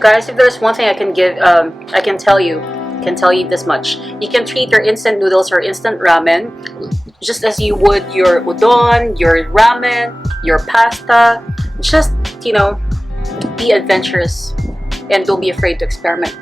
Guys, if there's one thing I can tell you this much. You can treat your instant noodles or instant ramen just as you would your udon, your ramen, your pasta. Just, be adventurous and don't be afraid to experiment.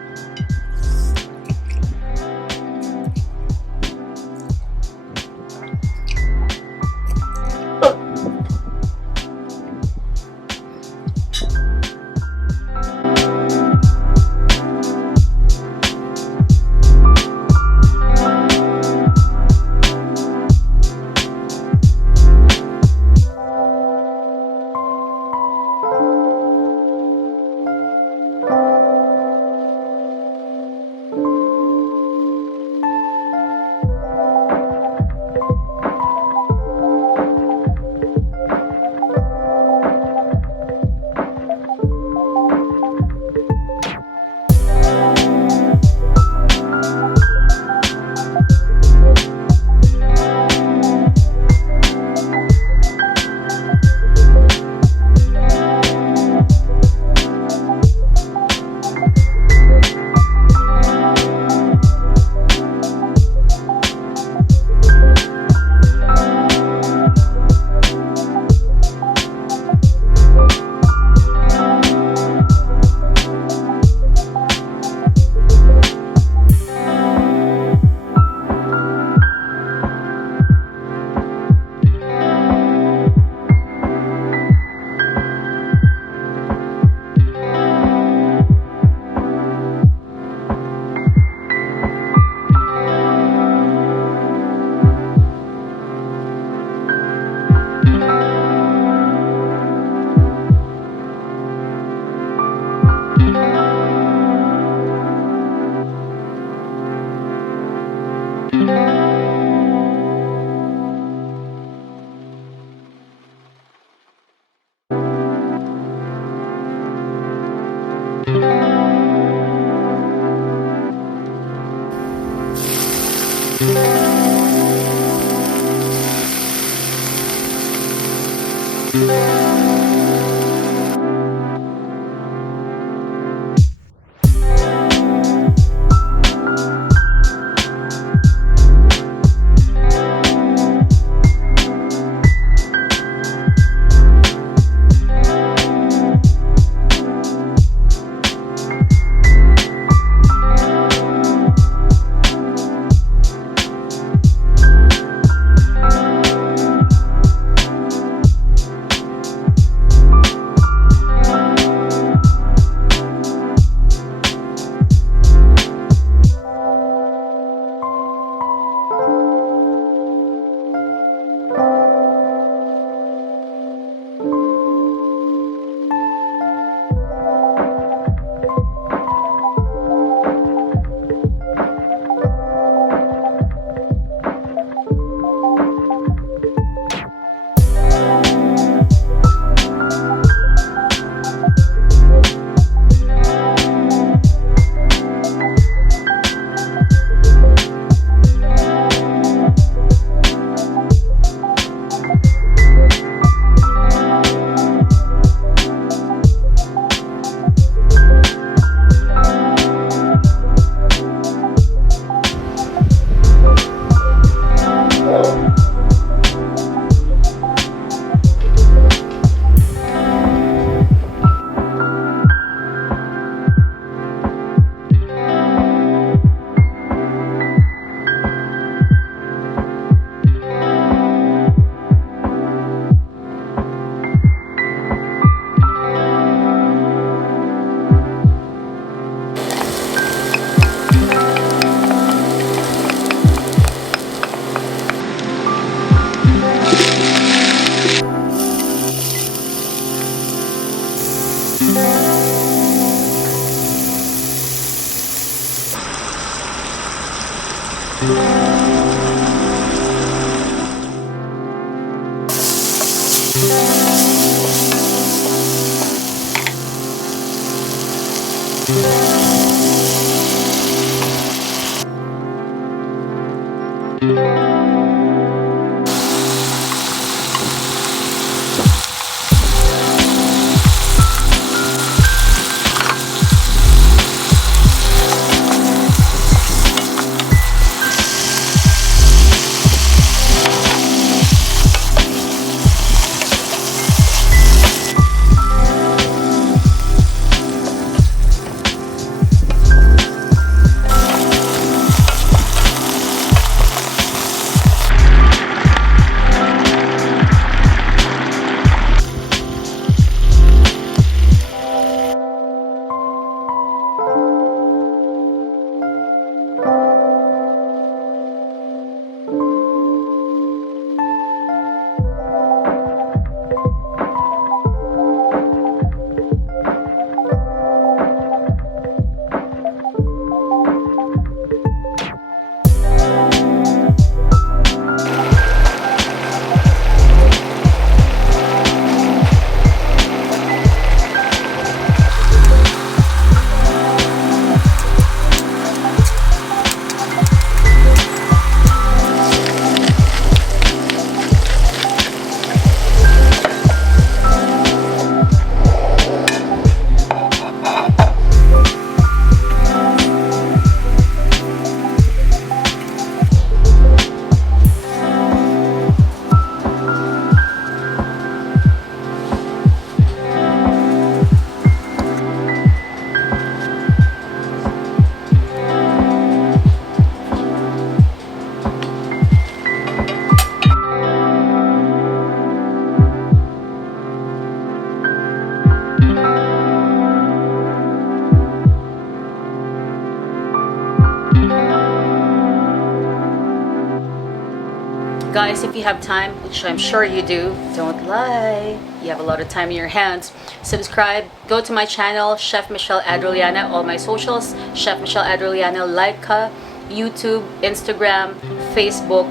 Guys, if you have time, which I'm sure you do, don't lie. You have a lot of time in your hands. Subscribe. Go to my channel, Chef Michelle Adriana. All my socials, Chef Michelle Adriana, Laika, YouTube, Instagram, Facebook,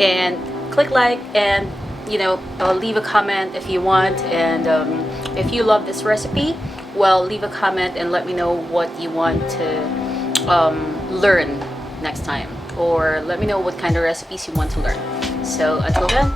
and click like and leave a comment if you want. And if you love this recipe, well, leave a comment and let me know what you want to learn next time, or let me know what kind of recipes you want to learn. So until then,